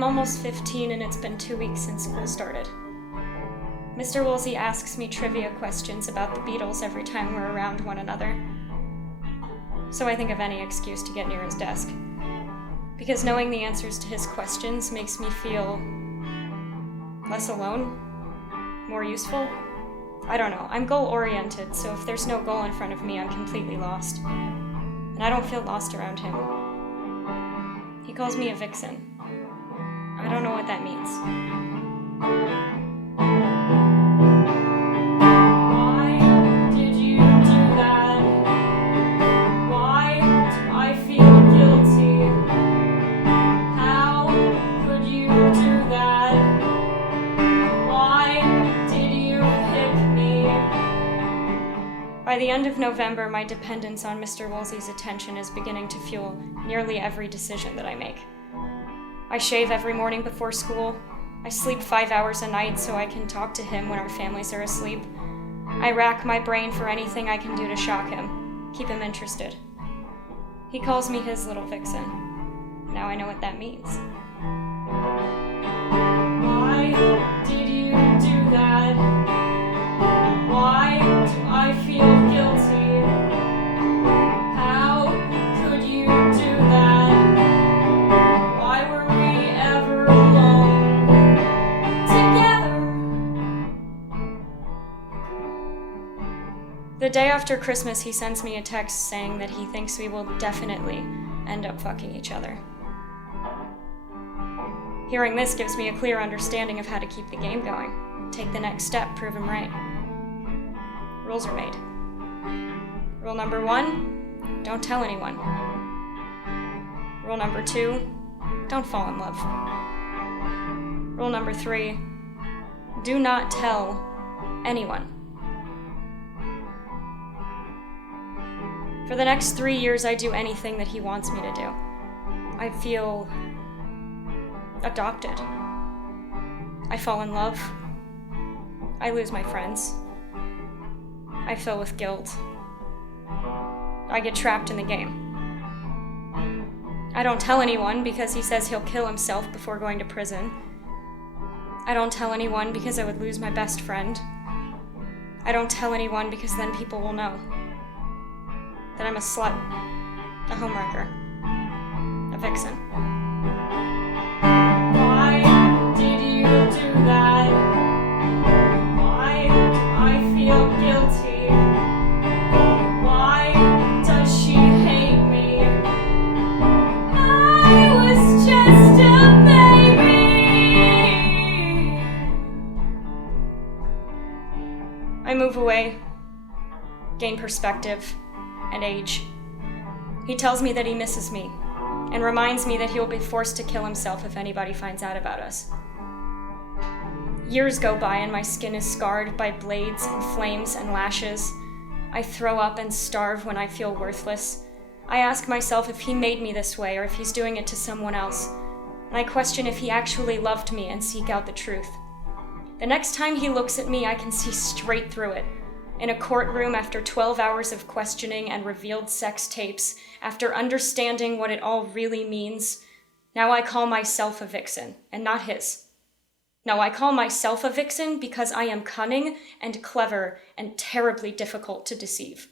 I'm almost 15 and it's been 2 weeks since school started. Mr. Woolsey asks me trivia questions about the Beatles every time we're around one another. So I think of any excuse to get near his desk. Because knowing the answers to his questions makes me feel less alone, more useful. I don't know, I'm goal-oriented, so if there's no goal in front of me, I'm completely lost. And I don't feel lost around him. He calls me a vixen. I don't know what that means. Why did you do that? Why do I feel guilty? How could you do that? Why did you pick me? By the end of November, my dependence on Mr. Woolsey's attention is beginning to fuel nearly every decision that I make. I shave every morning before school. I sleep 5 hours a night so I can talk to him when our families are asleep. I rack my brain for anything I can do to shock him, keep him interested. He calls me his little vixen. Now I know what that means. Why did you do that? Why do I feel guilty? How could you do that? Why were we ever alone together? The day after Christmas, he sends me a text saying that he thinks we will definitely end up fucking each other. Hearing this gives me a clear understanding of how to keep the game going. Take the next step, prove him right. Rules are made. Rule number 1, don't tell anyone. Rule number 2, don't fall in love. Rule number 3, do not tell anyone. For the next 3 years, I do anything that he wants me to do. I feel adopted. I fall in love. I lose my friends. I fill with guilt. I get trapped in the game. I don't tell anyone because he says he'll kill himself before going to prison. I don't tell anyone because I would lose my best friend. I don't tell anyone because then people will know that I'm a slut, a homewrecker, a vixen. Why did you do that? Why do I feel guilty? Why does she hate me? I was just a baby. I move away, gain perspective, and age. He tells me that he misses me and reminds me that he will be forced to kill himself if anybody finds out about us. Years go by and my skin is scarred by blades and flames and lashes. I throw up and starve when I feel worthless. I ask myself if he made me this way or if he's doing it to someone else. And I question if he actually loved me and seek out the truth. The next time he looks at me, I can see straight through it. In a courtroom, after 12 hours of questioning and revealed sex tapes, after understanding what it all really means, now I call myself a vixen, and not his. No, I call myself a vixen because I am cunning and clever and terribly difficult to deceive.